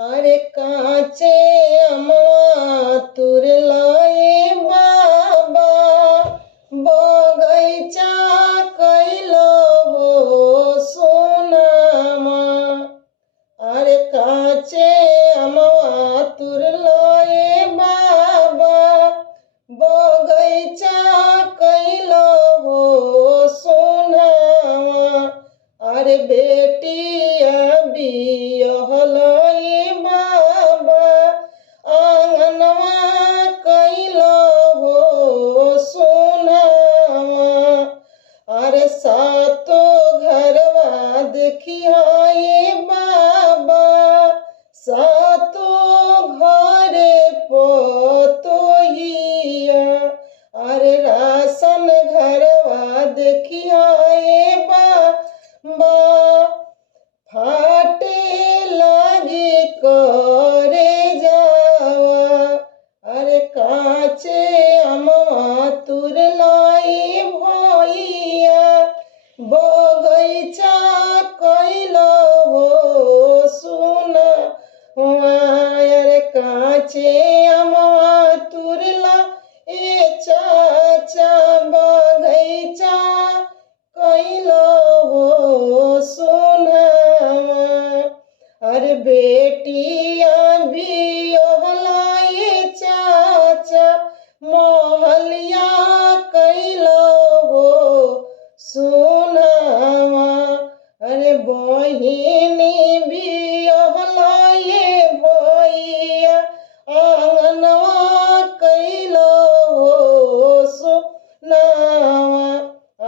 अरे काचे अमवा तुर लाए बाबा बगैचा कैलो हो सोनामा। अरे काचे अमवा तुर लाए बाबा बगैचा कैलो हो सोनामा। अरे बेटिया बियहलई बाबा आंगनवा कैलो हो सोनावा। अरे सातो घरवा देखिए बाबा सातो घरे पोतोहिया। अरे राशन घरवा देखिए बाबा फाटे लागे करे जावा। अरे काचे अमवा तुर लाई भैया बगैचा कैलो हो सुना। अरे काचे अमवा तुर ला ए चाचा बगैचा कैलो हो सोनावा। अरे बेटिया बियहलाए चाचा मोहलिया कैलो हो सोनावा। अरे बहिनी बियहलाए भैया आंगनवा कैलो हो सोनावा।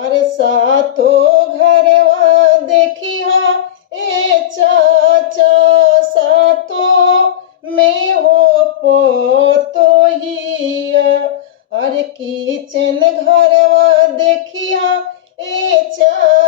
अरे सातो घरवा देखिया ए चाचा सातो में हो पोतोहिया। अरे किचन घरवा देखिया ए चाचा